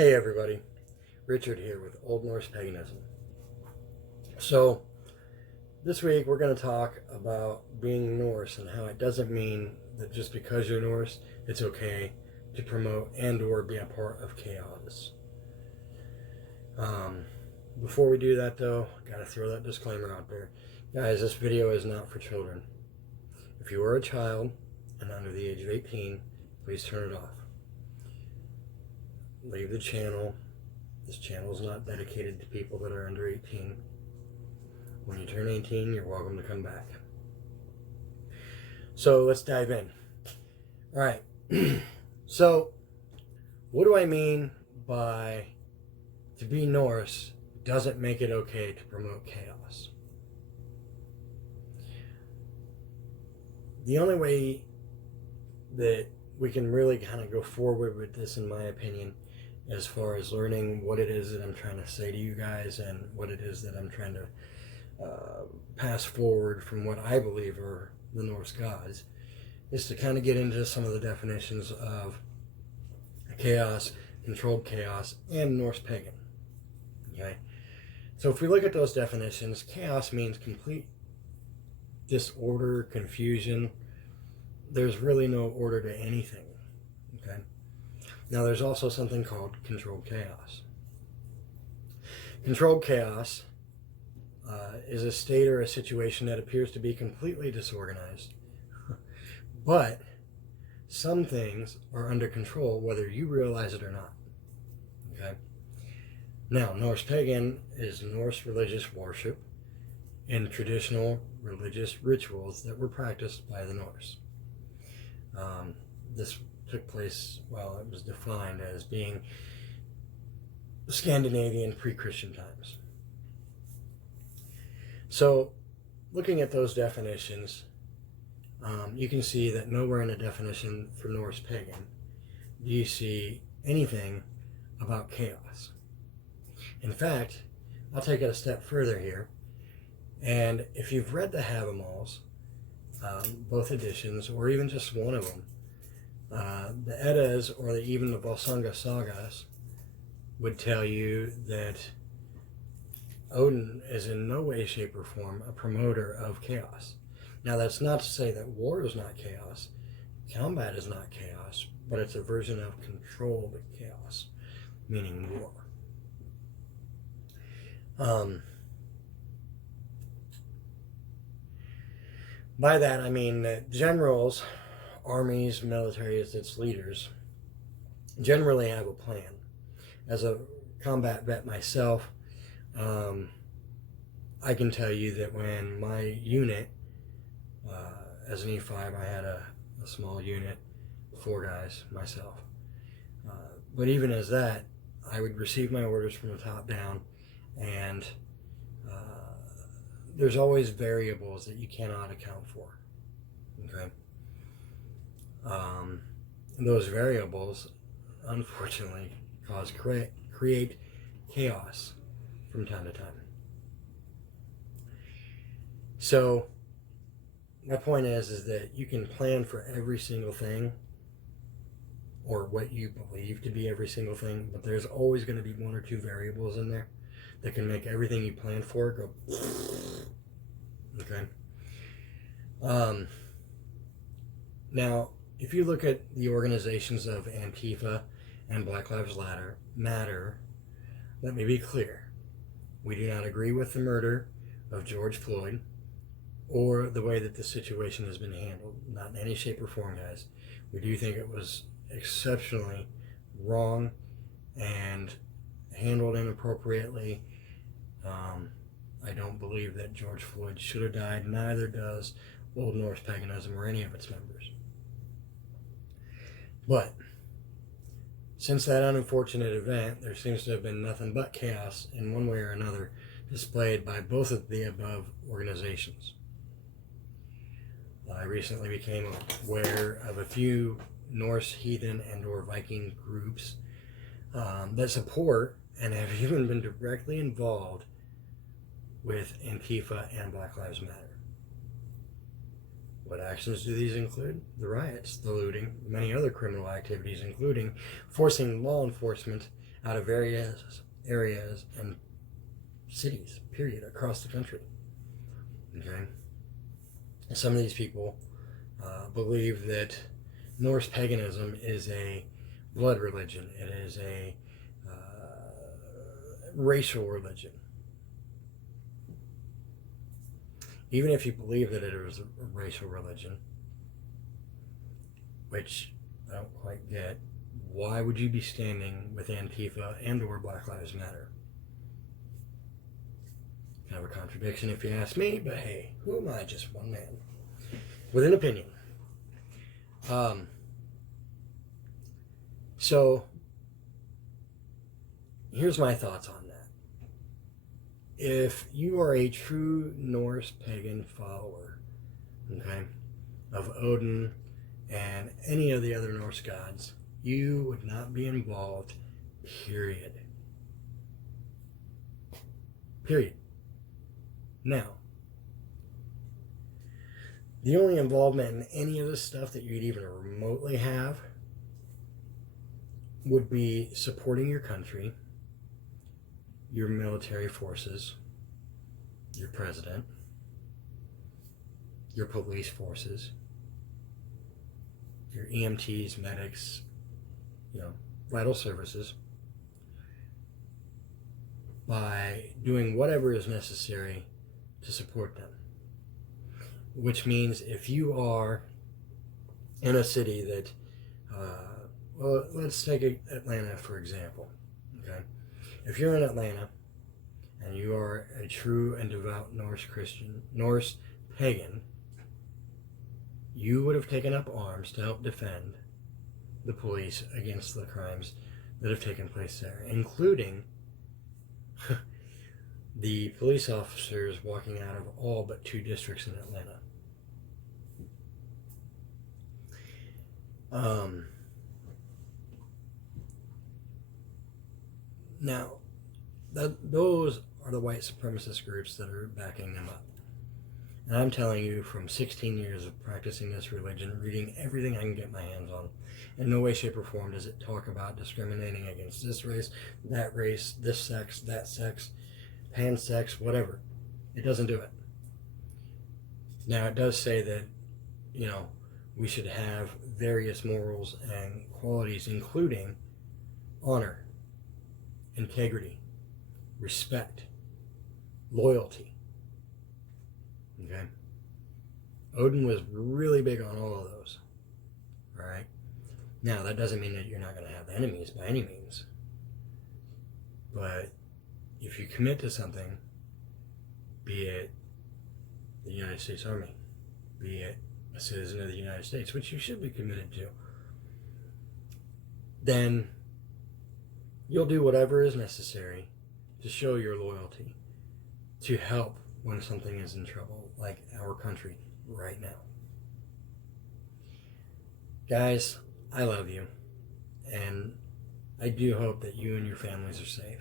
Hey everybody, Richard here with Old Norse Paganism. So, this week we're going to talk about being Norse and how it doesn't mean that just because you're Norse, it's okay to promote and or be a part of chaos. Before we do that though, I gotta throw that disclaimer out there. Guys, this video is not for children. If you are a child and under the age of 18, please turn it off. Leave the channel. This channel is not dedicated to people that are under 18. When you turn 18, you're welcome to come back. So let's dive in. All right. So, what do I mean by to be Norse doesn't make it okay to promote chaos? The only way that we can really kind of go forward with this, in my opinion, as far as learning what it is that I'm trying to say to you guys and what it is that I'm trying to pass forward from what I believe are the Norse gods, is to kind of get into some of the definitions of chaos, controlled chaos, and Norse pagan. Okay? So if we look at those definitions, chaos means complete disorder, confusion. There's really no order to anything. Okay? Now there's also something called controlled chaos. Controlled chaos is a state or a situation that appears to be completely disorganized, but some things are under control whether you realize it or not. Okay? Now, Norse pagan is Norse religious worship and traditional religious rituals that were practiced by the Norse. This took place, well, it was defined as being Scandinavian pre-Christian times. So, looking at those definitions, you can see that nowhere in the definition for Norse pagan do you see anything about chaos. In fact, I'll take it a step further here, and if you've read the Havamals, both editions, or even just one of them, the Eddas or even the Volsunga sagas would tell you that Odin is in no way, shape, or form a promoter of chaos. Now, that's not to say that war is not chaos, combat is not chaos, but it's a version of controlled chaos, meaning war. By that, I mean that generals, armies, militaries, its leaders, generally have a plan. As a combat vet myself, I can tell you that when my unit, as an E5, I had a small unit, 4 guys myself. But even as that, I would receive my orders from the top down, and there's always variables that you cannot account for. Okay? Those variables, unfortunately, create chaos from time to time. So, my point is that you can plan for every single thing, or what you believe to be every single thing, but there's always going to be 1 or 2 variables in there that can make everything you plan for go. Okay? Now, if you look at the organizations of Antifa and Black Lives Matter, let me be clear. We do not agree with the murder of George Floyd or the way that the situation has been handled. Not in any shape or form, guys. We do think it was exceptionally wrong and handled inappropriately. I don't believe that George Floyd should have died. Neither does Old Norse Paganism or any of its members. But since that unfortunate event, there seems to have been nothing but chaos in one way or another displayed by both of the above organizations. I recently became aware of a few Norse heathen and or Viking groups that support and have even been directly involved with Antifa and Black Lives Matter. What actions do these include? The riots, the looting, many other criminal activities, including forcing law enforcement out of various areas and cities, period, across the country. Okay? And some of these people believe that Norse paganism is a blood religion. It is a racial religion. Even if you believe that it is a racial religion, which I don't quite get, why would you be standing with Antifa and or Black Lives Matter? Kind of a contradiction if you ask me, but hey, who am I? Just one man with an opinion. So here's my thoughts on that. If you are a true Norse pagan follower, okay, of Odin and any of the other Norse gods, you would not be involved, period. Period. Now, the only involvement in any of this stuff that you'd even remotely have would be supporting your country, your military forces, your president, your police forces, your EMTs, medics, vital services, by doing whatever is necessary to support them. Which means if you are in a city that, well, let's take Atlanta for example, okay? If you're in Atlanta and you are a true and devout Norse Christian, Norse pagan, you would have taken up arms to help defend the police against the crimes that have taken place there, including the police officers walking out of all but 2 districts in Atlanta. Now, those are the white supremacist groups that are backing them up. And I'm telling you, from 16 years of practicing this religion, reading everything I can get my hands on, in no way, shape, or form does it talk about discriminating against this race, this sex, that sex, pansex, whatever. It doesn't do it. Now, it does say that, we should have various morals and qualities, including honor, integrity, respect, loyalty. Okay? Odin was really big on all of those. All right? Now, that doesn't mean that you're not going to have enemies by any means. But if you commit to something, be it the United States Army, be it a citizen of the United States, which you should be committed to, then you'll do whatever is necessary to show your loyalty, to help when something is in trouble, like our country right now. Guys, I love you, and I do hope that you and your families are safe.